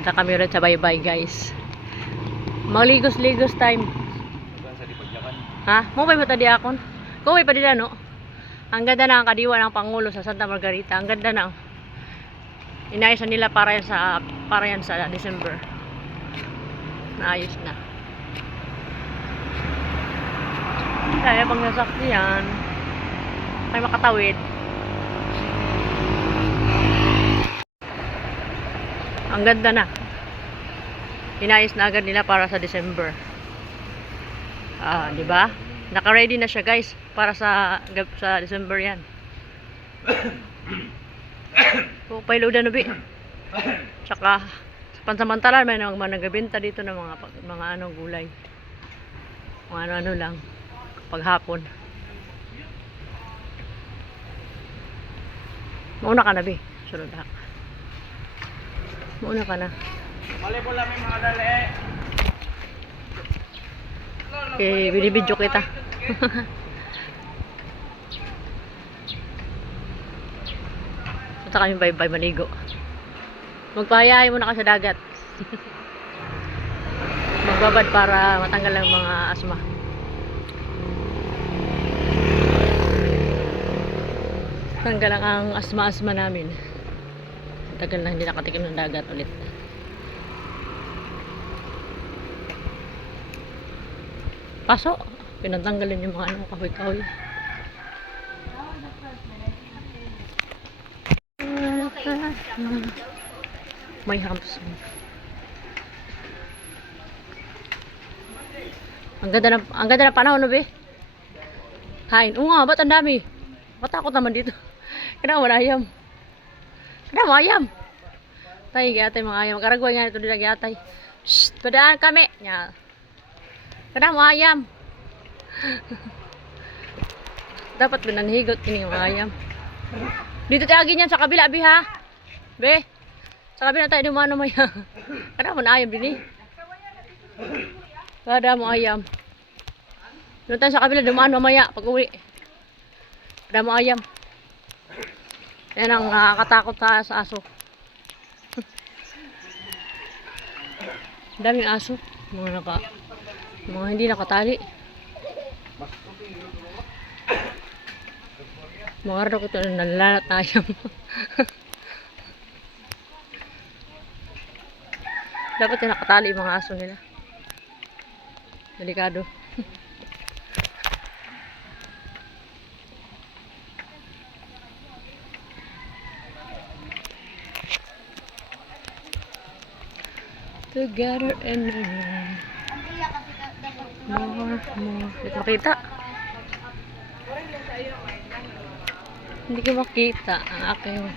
Punta kami ulit sa baybay guys. Magligos-ligos time. Ha? Mo ba tadi akon? Kuwi pa dila no? Ang ganda na ang kadiwa ng Pangulo sa Santa Margarita. Ang ganda na. Inayos na nila para yan sa December. Naayos na. Kaya pang nasakyan ay makatawid. Ang ganda na. Inayos na agad nila para sa December. Di ba? Naka-ready na siya, guys, para sa December 'yan. Pailodan na bi. Tsaka pansamantala may nagbebenta dito ng mga gulay. Mga ano lang paghapon. Mauna ka na bi. Sunod ha. Mauna ka na. Mali po lang mga dali. Okay, binibidyo kita. Punta kami bye-bye maligo. Magpahayay muna ka sa dagat. Magbabad para matanggal ang mga asma. Tanggal lang ang asma-asma namin. Tagal na hindi nakatikim ng dagat ulit. Kaso, pinatanggalin yung mga kahoy-kahoy. May humps. Ang ganda na panahon, no, be? Hain. Oo nga, ba't ang dami? Matakot naman dito. Kailangan wala ayam. Kailangan ayam. Tayo, gayatay mga ayam. Karagway nga ito nila gayatay. Shhh, padaan kami. Nya. Kailangan mo ayam. Dapat binanhigot kini yung ayam. Dito tayo yan sa kabila, be, ha? Be, sa kabila tayo dumano mo yan. Kailangan mo na ayam din, eh. Kada mo ayam. Doon tayo sa kabila, dumaan mamaya pag uwi. Kada mo ayam. Yan ang nakakatakot sa aso. Daming aso. Mga hindi nakatali. Mga ardok ito nalalat na ayam. Dapat yung nakatali yung mga aso nila. Delikado. Together and more. Hindi ko makita. Hindi ko makita ang aking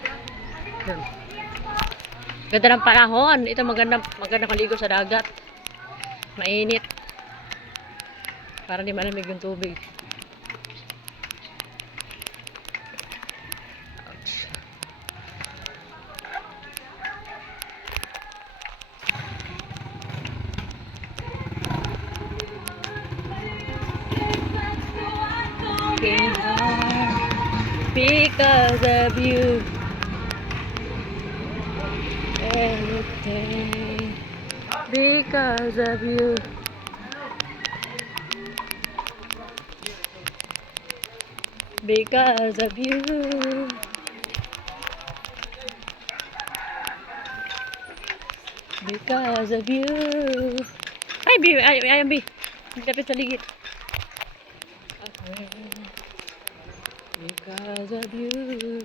ganda ng panahon. Ito maganda kaligo sa dagat. Mainit. Para di malamig yung tubig. Ouch. Because of you, everything. Because of you. Because of you. Because of you. Ay, B, ayam B. Dapat sa ligid. Okay. Because of you.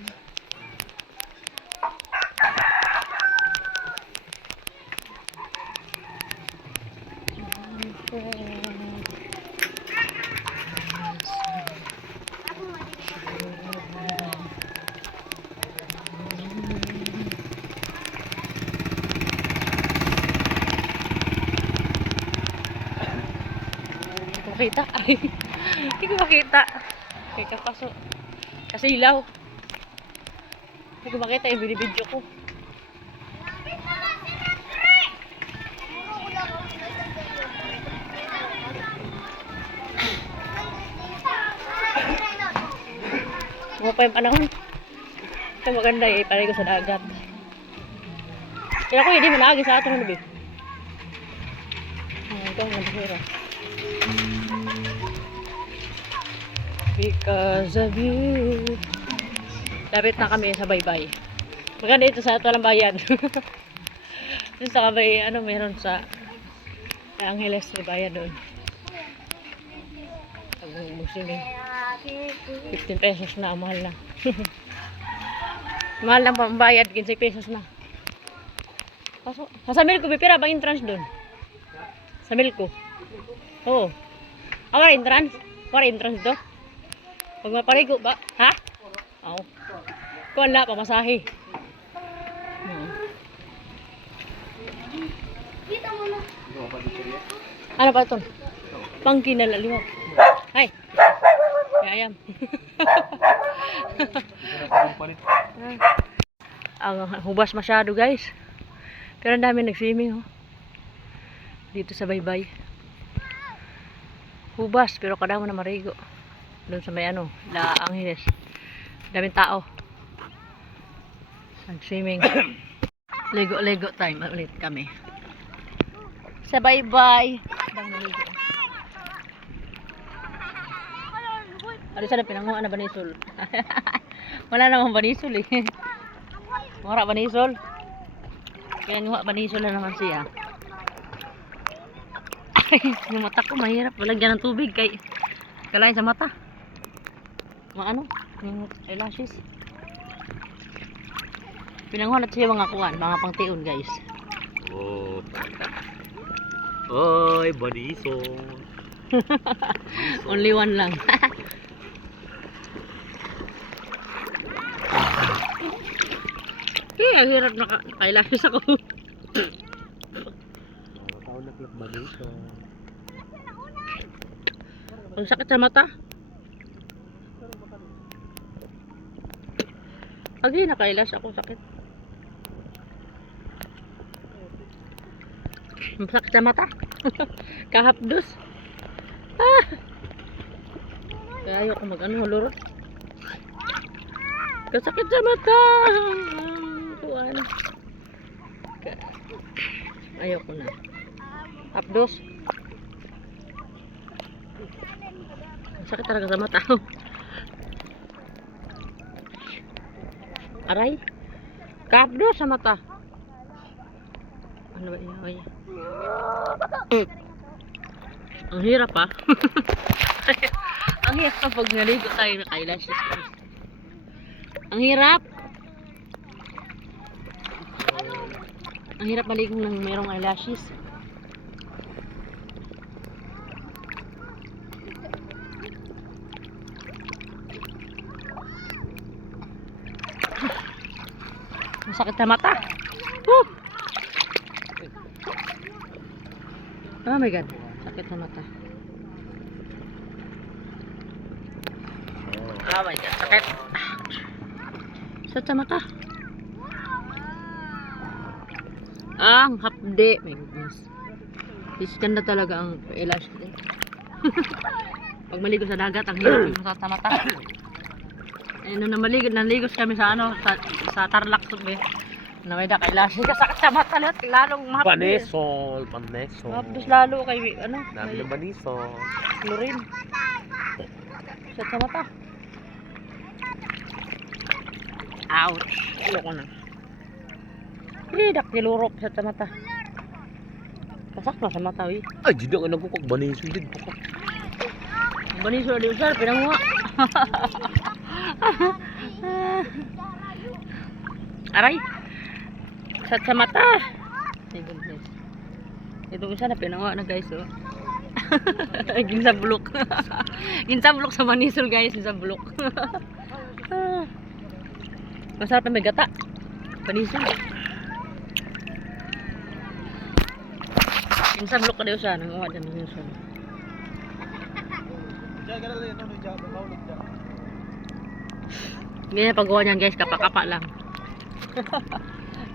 Makita. Ay, hindi ko makita. Kaya kapaso. Kasi ilaw. Hindi ko makita yung binibidyo ko. Mga pa yung panahon. Ito maganda eh. Palay ko sa dagat. Kaya ko hindi managi sa ato na, be. Ito ang nabahira. Because of you. Lapit na kami sa baybay. Maganda ito sa walang bayad. Dun sa kabay, ano, meron sa Angeles, may bayad doon. Pag muslim 15 pesos na, mahal na. Mahal lang pambayad, 15 pesos na. Sa Milko, pipira bang entrance doon? Sa Milko. Oo. Wala entrance? Wala entrance doon? Pag maparigo ba? Ha? Oo. Kuwan la, pamasahe. Ano pa ito? Pangki na laliwag. Ay! Ayam. Ang hubas masyado, guys. Pero ang dami nag-swimming, oh. Dito sa baybay. Hubas, pero kadamo na marigo. Doon sa may ano, La Angeles. Daming tao. Nag-swimming. Lego time ulit kami. Sa baybay. Dang naligo. Ano sana pinanguha na banisol? Wala namang banisol eh. Wala banisol. Pinanguha banisol na naman siya. Yung mata ko mahirap malagyan ng tubig kay kalain sa mata. Maano? Yung eyelashes. Pinanguha na siya mga kuwan, mga pangtiun, guys. Oh. Oy, banisol. Only one lang. Kaya hirap naka-eyelashes ako. Ang sakit sa mata. Agi, naka-eyelash ako, sakit. Ang sakit sa mata. Kahapdos. Ah! Kaya ayoko mag-ano, lurot. Kasakit sa mata. Tuwan. Ayoko na. Hapdos. Sakit talaga sa mata. Aray. Kahapdos sa mata. Ano ba yun? Ang hirap ah. Ang hirap kapag naligo tayo ng eyelashes. Ang hirap. Ang hirap maligo ng mayroong eyelashes. Ang sakit sa mata. Woo! Oh my god, sakit sa mata. Oh my god, sakit. Sakit sa mata. Ang hapde. My goodness. Iskanda talaga ang eyelash ko. Pag maligo sa dagat, ang hirap yung sa mata. Nung naligos kami sa ano, sa Tarlac Sube. Na may dakay lashes. Kasakit sa mata lahat. Lalong mahapde. Panesol. Mahapdos lalo kay, ano, Dami ng banisol. chlorine. Sakit sa mata. Ouch. Ayoko na. Lidak nilurok sa mata. Kasak na sa mata, eh. Ay, di na nga nagkukok banisol din. Banisol na di usar, pinanguha. Aray. Sa mata. My goodness. Ito isa na pinanguha na, guys, oh. Ginsablok. Ginsablok sa banisol, guys. Ginsablok. Masarap na may gata. Banisol. Ginsablok ka daw siya. Nanguha dyan banisol. Ganyan paggawa niyan, guys, kapakapa lang.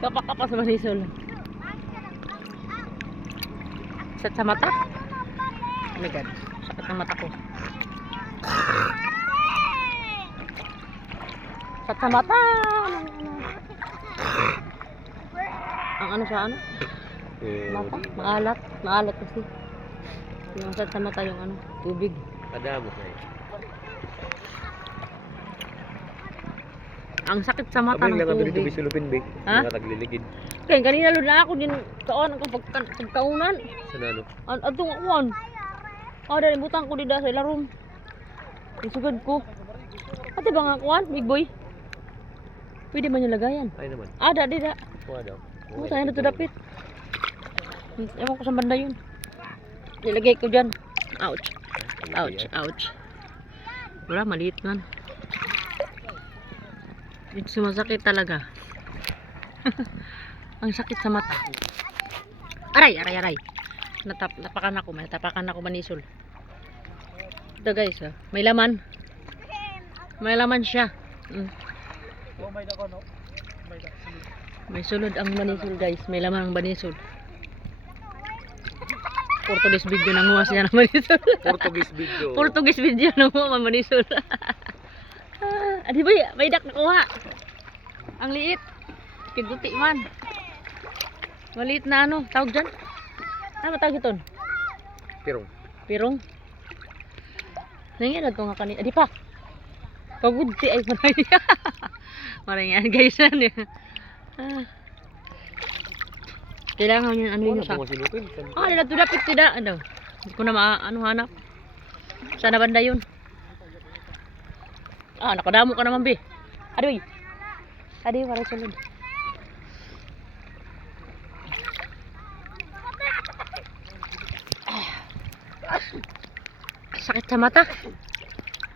Kapakapa sa banisol. Sakit sa mata. Oh my god, sakit ng mata ko. Sakit sa mata. ang ano sa ano? Eh, Mata? Maalat. Maalat kasi. Yung sa mata yung ano, tubig. kadamo na eh. Ang sakit sa mata Abay ng lang ang dito tubig. bisulupin be. Ha? Mga tagliligid. Kaya kanina lud na ako din kaon ang pagkaunan. Sa nalo. Adtong akuan. Dali butang ko dida sa ilarom. Isugod ko. Ate ba nga kuan, big boy? Pwede man yung lagayan. Ay naman. Dida. Kuha daw. Ano tayo na to dapit? Ewan ko sa banda yun. Nilagay ko dyan. Ouch. Ouch. Ouch. Wala, maliit man. Ito sumasakit talaga. Ang sakit sa mata. Aray, aray, aray. Napakan ako. May tapakan ako manisol. Ito guys, may laman. May laman siya. May sulod ang manisol guys. May laman ang manisol. Portuguese video nanguha siya ng manisol. Portuguese video. Portuguese video nanguha ng manisol. Adi ba, may dak nakuha. Ang liit. Kiguti man. Maliit na ano, tawag dyan? Ano tawag ito? Pirong. Pirong. Nangyari na ito nga kanina. Adi pa. Pagod si ay maray. Maray nga guys. Kailangan yun ano yun sa... Masilupin. Nila to dapat tidak. Ano? Hindi ko na ano hanap. Sana banda yun. Nakadamo ka naman be. Adoy. Adoy, para sulod. Sakit sa mata.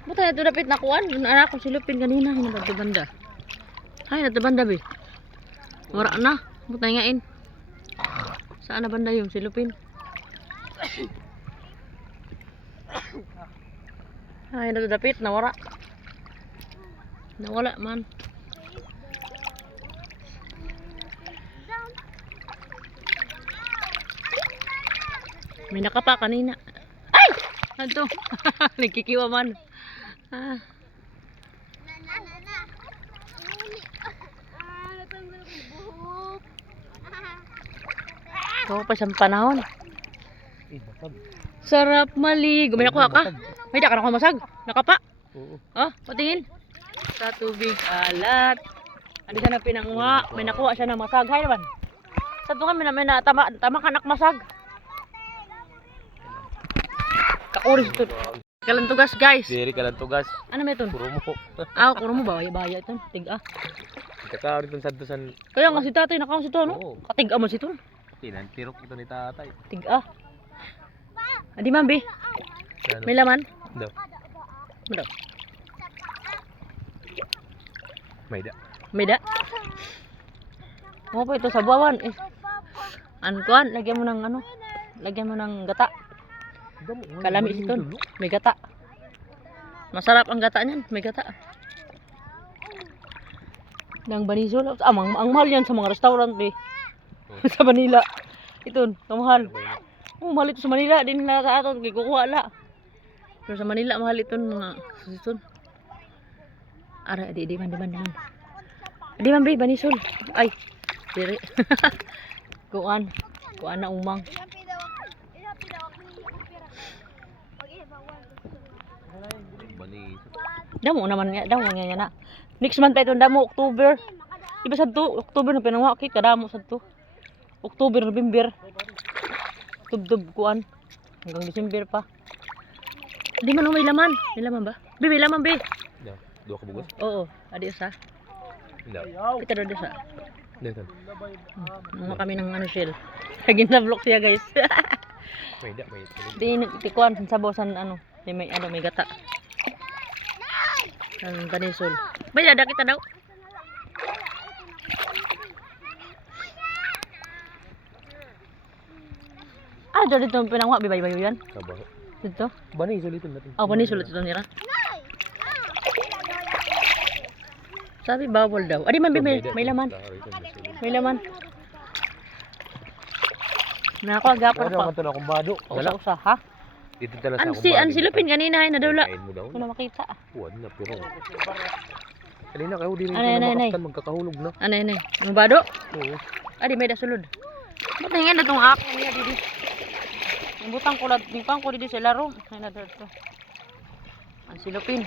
Buta na ito dapat nakuan. Yung anak ko silupin kanina. Hinabag to banda. Ay, na to banda be. Wala na. Buta ngain. Saan na banda yung silupin? Ay, na to dapat. Nawara. Nawala man. May nakapa kanina. Ay! Ano? Nagkikiwa man. Ito pa sa panahon. Sarap maligo. May nakuha ka? May da ka nakuha masag? Nakapa? Oo. Patingin. Sa tubig alat. Andi siya na pinanguha. May nakuha siya ng masag. Hay naman. Sa tunga may tama kanak masag. Kakuris ito. Kalantugas guys. Diri ka lang tugas. Ano may ito? Puro mo. Kuro mo ba? Baya ito. Tiga. Kakao rin sa dusan. Kaya nga si tatay nakaw si ito, no? Oo. Katiga mo si ito. Pinantirok ito ni tatay. Tiga. Adi mambi. May laman? Daw. Ano? May da. May da? Ano po ito sa buwan? Kuan, lagyan mo ng ano? Lagyan mo ng gata. Kalami ito. May gata. Masarap ang gata niyan. May gata. Ng banisol. Ang mahal yan sa mga restaurant eh. Sa Manila. Ito, kamahal. Mahal ito sa Manila. Din na sa aton. Kukuha la. Pero sa Manila, mahal ito mga susun. Ara, di man. Di man, be, banisol. Ay, diri. Kuan na umang. Damo naman nga, na. Next month pa ito, damo, October. Diba sa to, October na pinanguha, kadamo sa to. October, November. Tub kuan. Hanggang December pa. Di man may laman. May laman ba? May laman, be. Dua ka bugos? Oo, adi usa. Kita doon sa. Dito. Mga kami ng ano shell. Lagi na vlog siya guys. May da. Di tikuan sa sabaw san ano. May gata. Ang banisol. Baya ada kita daw. Dito pinangwa bibay-bayo yan. Sabaw. Dito. Bani sulitin natin. Banisol ito nira. Sabi bawal daw. Adi man may laman. May laman. Na ako agapon pa. Ano akong bado? Usa ha? Dito tala sa akong Ano silupin kanina ay nadula. Kain mo daw. Wala makita. Huwag na pero. Kanina kayo din Ano, makaktan magkakahulog na. Ano yun eh? Ang bado? Oo. Adi may dasulod. Ba't tingin na itong ako niya didi. Yung butang ko didi sa laro. Ay na dito. Ang silupin.